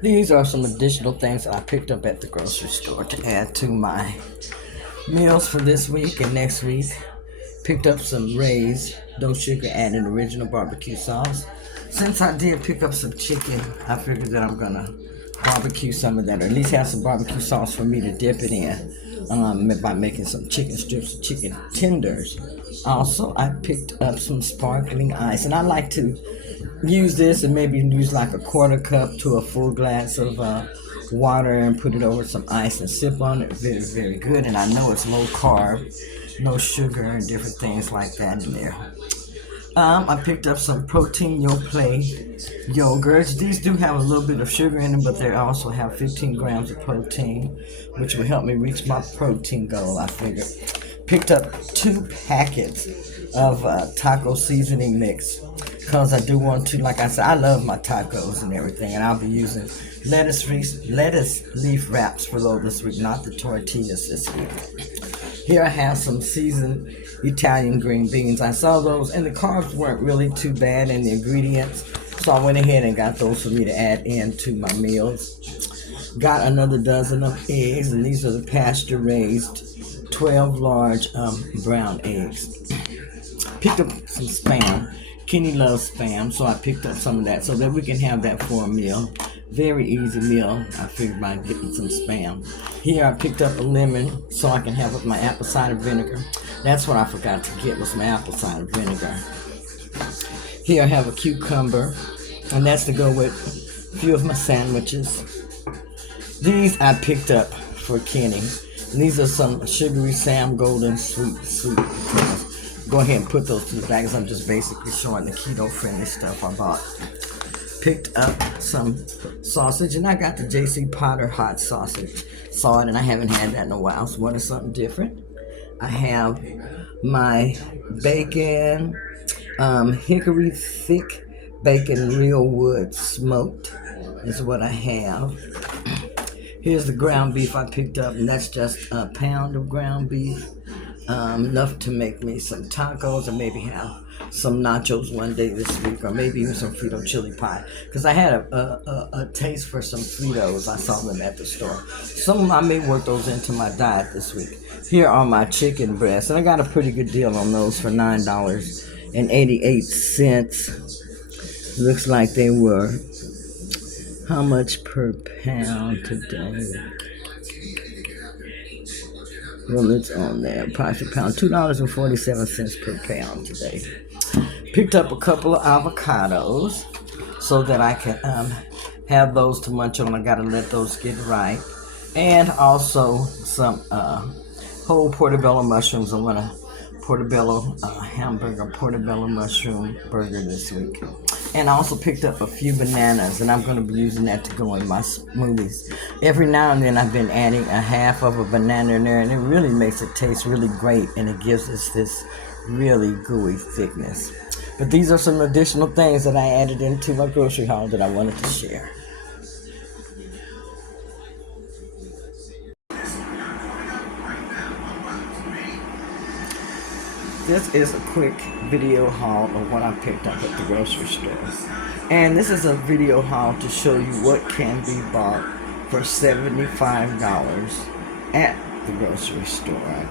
These are some additional things that I picked up at the grocery store to add to my meals for this week and next week. Picked up some Ray's no sugar added original barbecue sauce. Since I did pick up some chicken, I figured that I'm gonna barbecue some of that, or at least have some barbecue sauce for me to dip it in by making some chicken strips, chicken tenders. Also, I picked up some sparkling ice, and I like to use this and maybe use like a quarter cup to a full glass of water and put it over some ice and sip on it. Very, very good. And I know it's low carb, no sugar and different things like that in there. I picked up some Protein Yoplait yogurts. These do have a little bit of sugar in them, but they also have 15 grams of protein, which will help me reach my protein goal, I figured. Picked up 2 packets of taco seasoning mix because I do want to, like I said, I love my tacos and everything, and I'll be using lettuce leaf wraps for those this week, not the tortillas this week. Here I have some seasoned Italian green beans. I saw those, and the carbs weren't really too bad in the ingredients, so I went ahead and got those for me to add into my meals. Got another dozen of eggs, and these are the pasture-raised 12 large brown eggs. Picked up some Spam. Kenny loves Spam, so I picked up some of that so that we can have that for a meal. Very easy meal. I figured by getting some Spam. Here I picked up a lemon so I can have with my apple cider vinegar. That's what I forgot to get, was my apple cider vinegar. Here I have a cucumber, and that's to go with a few of my sandwiches. These I picked up for Kenny. And these are some sugary Sam Golden sweet potatoes. Go ahead and put those to the bags. I'm just basically showing the keto-friendly stuff I bought. Picked up some sausage, and I got the J.C. Potter hot sausage. Saw it, and I haven't had that in a while, so wanted something different. I have my bacon, hickory thick bacon, real wood smoked is what I have. Here's the ground beef I picked up, and that's just a pound of ground beef. Enough to make me some tacos and maybe have some nachos one day this week, or maybe even some Frito chili pie, because I had a taste for some Fritos. I saw them at the store. I may work those into my diet this week. Here are my chicken breasts, and I got a pretty good deal on those for $9.88. Looks like they were, how much per pound today? Well, it's on there. Price per pound, $2.47 per pound today. Picked up a couple of avocados so that I can have those to munch on. I gotta let those get ripe. And also some whole portobello mushrooms. I want a portobello portobello mushroom burger this week. And I also picked up a few bananas, and I'm going to be using that to go in my smoothies. Every now and then I've been adding a half of a banana in there, and it really makes it taste really great, and it gives us this really gooey thickness. But these are some additional things that I added into my grocery haul that I wanted to share. This is a quick video haul of what I picked up at the grocery store. And this is a video haul to show you what can be bought for $75 at the grocery store. I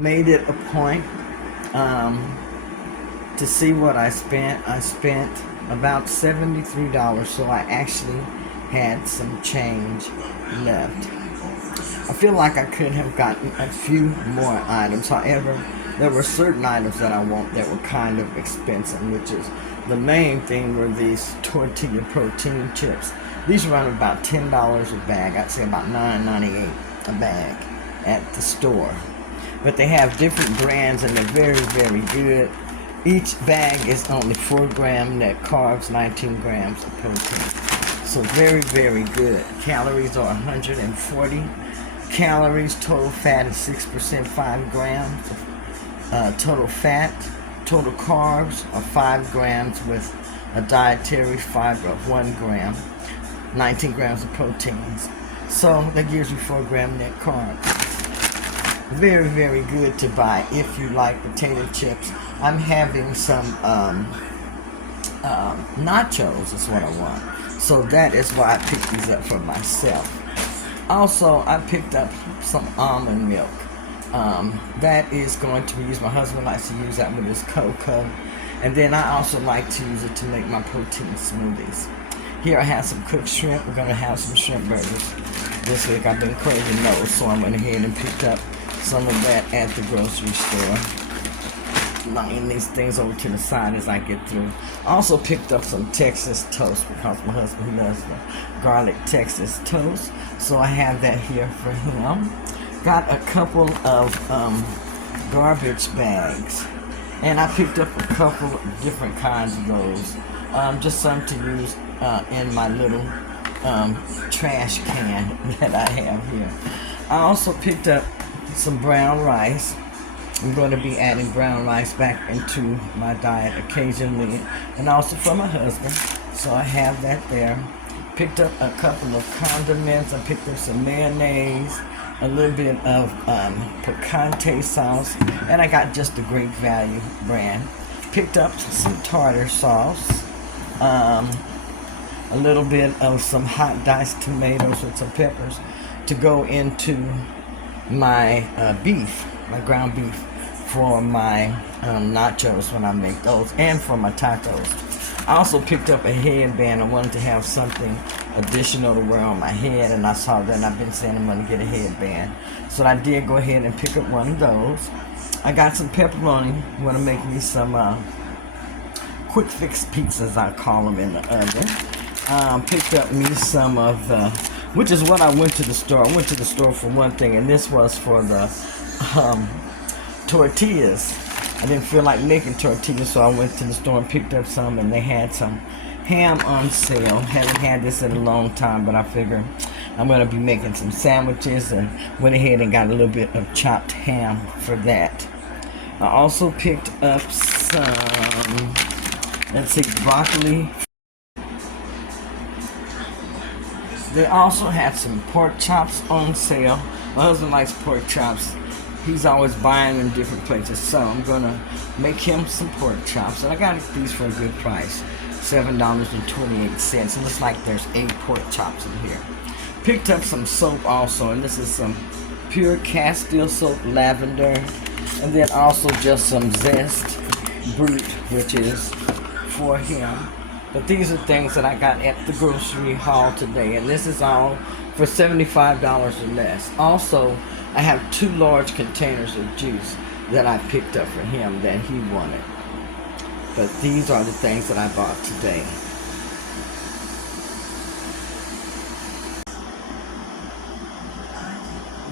made it a point to see what I spent. I spent about $73, so I actually had some change left. I feel like I could have gotten a few more items. However, there were certain items that I want that were kind of expensive, which is the main thing were these tortilla protein chips. These run about $10 a bag. I'd say about $9.98 a bag at the store. But they have different brands, and they're very, very good. Each bag is only 4 gram net carbs, 19 grams of protein. So very, very good. Calories are 140 calories. Total fat is 6%, 5 grams. Total fat, total carbs are 5 grams with a dietary fiber of 1 gram, 19 grams of proteins. So that gives you 4 gram net carbs. Very, very good to buy if you like potato chips. I'm having some nachos is what I want. So that is why I picked these up for myself. Also, I picked up some almond milk. That is going to be used. My husband likes to use that with his cocoa. And then I also like to use it to make my protein smoothies. Here I have some cooked shrimp. We're going to have some shrimp burgers this week. I've been craving those, so I went ahead and picked up some of that at the grocery store. Laying these things over to the side as I get through. I also picked up some Texas toast because my husband loves the garlic Texas toast. So I have that here for him. Got a couple of garbage bags. And I picked up a couple of different kinds of those. Just some to use in my little trash can that I have here. I also picked up some brown rice. I'm going to be adding brown rice back into my diet occasionally, and also for my husband. So I have that there. Picked up a couple of condiments. I picked up some mayonnaise, a little bit of picante sauce, and I got just the Great Value brand. Picked up some tartar sauce, a little bit of some hot diced tomatoes with some peppers to go into my beef, my ground beef, for my nachos when I make those, and for my tacos. I also picked up a headband. I wanted to have something additional to wear on my head, and I saw that, and I've been saying I'm going to get a headband. So I did go ahead and pick up one of those. I got some pepperoni. I'm going to make me some quick fix pizzas, I call them, in the oven. Picked up me some of the, which is what I went to the store. I went to the store for one thing, and this was for the tortillas. I didn't feel like making tortillas, so I went to the store and picked up some, and they had some ham on sale. Haven't had this in a long time, but I figured I'm going to be making some sandwiches, and went ahead and got a little bit of chopped ham for that. I also picked up some, let's see, broccoli. They also had some pork chops on sale. My husband likes pork chops. He's always buying them in different places, so I'm gonna make him some pork chops. And I got these for a good price, $7.28. It looks like there's 8 pork chops in here. Picked up some soap also, and this is some pure Castile soap, lavender, and then also just some Zest Brut, which is for him. But these are things that I got at the grocery haul today, and this is all for $75 or less. Also, I have 2 large containers of juice that I picked up for him that he wanted. But these are the things that I bought today.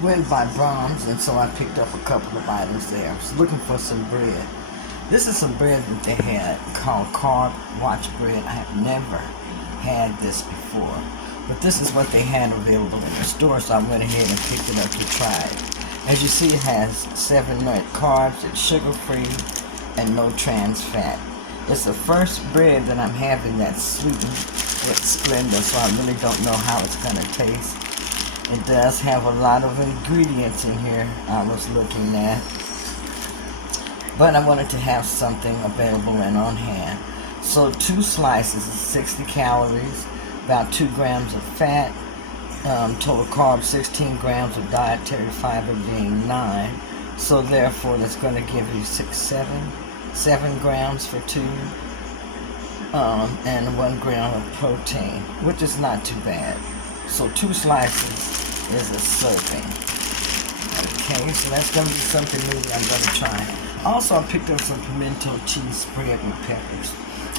Went by Brahms, and so I picked up a couple of items there. I was looking for some bread. This is some bread that they had called Carb Watch bread. I have never had this before, but this is what they had available in the store, so I went ahead and picked it up to try it. As you see, it has 7 net carbs, it's sugar-free, and no trans fat. It's the first bread that I'm having that's sweetened with Splenda, so I really don't know how it's going to taste. It does have a lot of ingredients in here I was looking at, but I wanted to have something available and on hand. So 2 slices is 60 calories, about 2 grams of fat, total carbs 16 grams, of dietary fiber being 9. So therefore that's going to give you 7 grams for 2, and 1 gram of protein, which is not too bad. So 2 slices is a serving. Okay, so that's going to be something new I'm going to try. Also, I picked up some pimento cheese spread with peppers.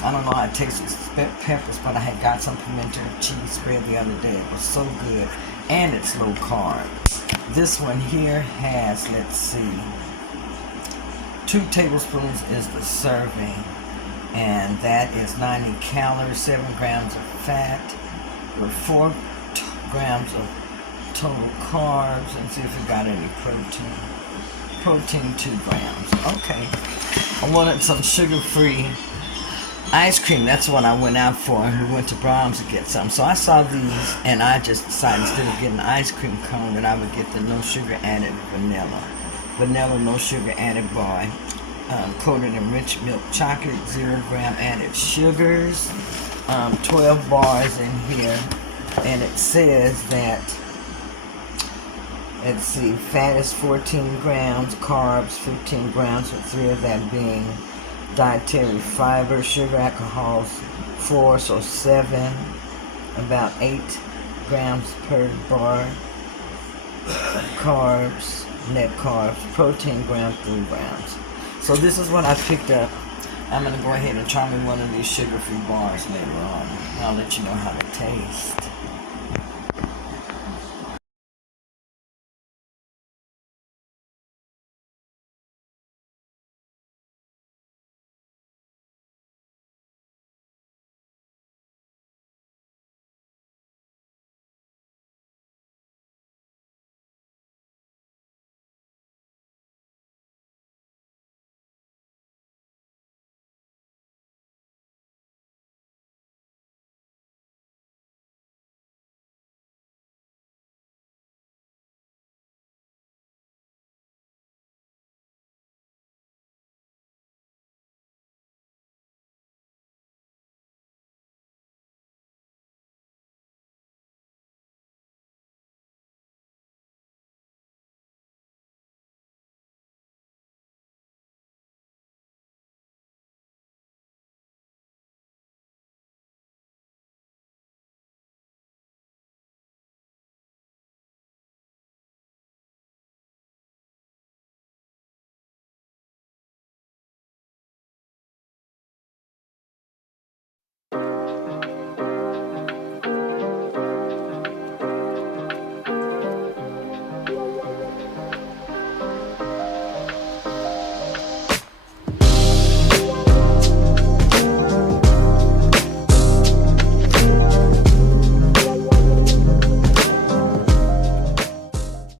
I don't know how it tastes with peppers, but I had got some pimento cheese spread the other day. It was so good, and it's low carb. This one here has, let's see, 2 tablespoons is the serving, and that is 90 calories, 7 grams of fat, with 4 grams of total carbs, and see if we got any protein. Protein 2 grams. Okay. I wanted some sugar-free ice cream. That's what I went out for. We went to Brahms to get some. So I saw these, and I just decided instead of getting an ice cream cone that I would get the no sugar added vanilla. Vanilla no sugar added bar. coated in rich milk chocolate, 0 gram added sugars, 12 bars in here, and it says that, let's see, fat is 14 grams, carbs 15 grams, with 3 of that being dietary fiber, sugar, alcohols 4, so 7, about 8 grams per bar, carbs, net carbs, protein grams, 3 grams. So this is what I picked up. I'm going to go ahead and try me one of these sugar-free bars later on. I'll let you know how they taste.